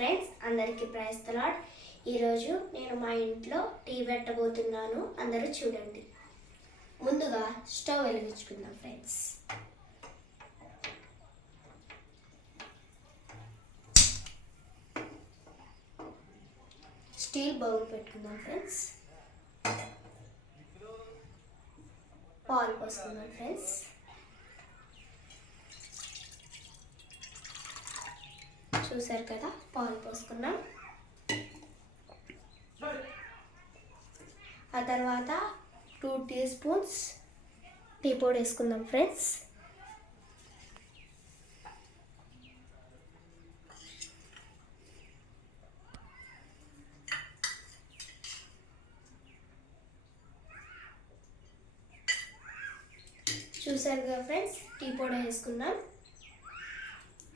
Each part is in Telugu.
ఫ్రెండ్స్ అందరికీ ప్రైజ్ తలాడ్ ఈరోజు నేను మా ఇంట్లో టీ పెట్టబోతున్నాను. అందరూ చూడండి. ముందుగా స్టవ్ వెలిగించుకుందాం ఫ్రెండ్స్. స్టీల్ బౌల్ పెట్టుకుందాం ఫ్రెండ్స్. పాలు పోసుకుందాం ఫ్రెండ్స్. చూసారు కదా? పాలు పోసుకున్నాం. ఆ తర్వాత టూ టీ స్పూన్స్ టీ పొడి వేసుకుందాం ఫ్రెండ్స్ చూసారుగా కదా ఫ్రెండ్స్ టీ పొడి వేసుకున్నాం.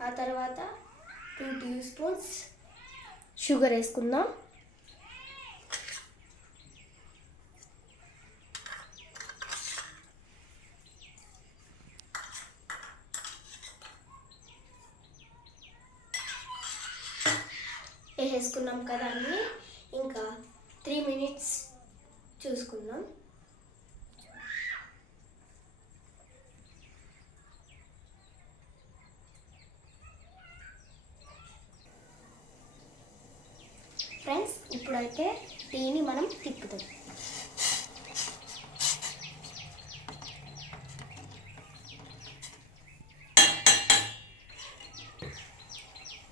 ఆ తర్వాత టూ టీ స్పూన్స్ షుగర్ వేసుకుందాం. వేసేసుకున్నాం కదా అన్ని. ఇంకా త్రీ మినిట్స్ చూసుకుందాం. ఫ్రెండ్స్ ఇప్పుడైతే టీని మనం తిప్పుతాం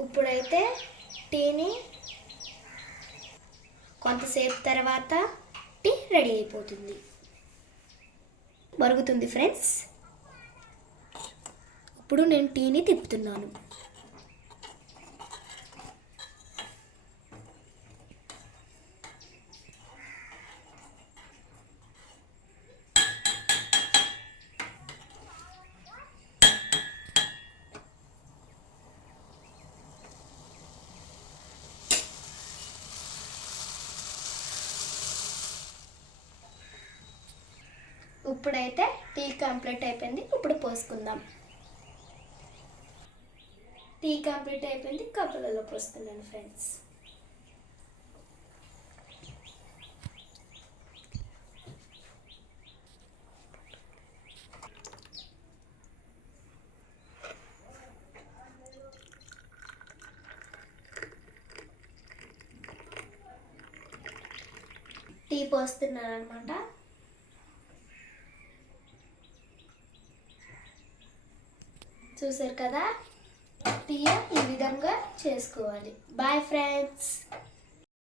ఇప్పుడైతే టీని కొంతసేపు తర్వాత టీ రెడీ అయిపోతుంది. మరుగుతుంది ఫ్రెండ్స్. ఇప్పుడు నేను టీని తిప్పుతున్నాను. ఇప్పుడైతే టీ కంప్లీట్ అయిపోయింది ఇప్పుడు పోసుకుందాం. టీ కంప్లీట్ అయిపోయింది కప్పులలో పోస్తున్నాను ఫ్రెండ్స్. టీ పోస్తున్నాను అనమాట చూసారు కదా? టీ ఈ విధంగా చేసుకోవాలి. Bye friends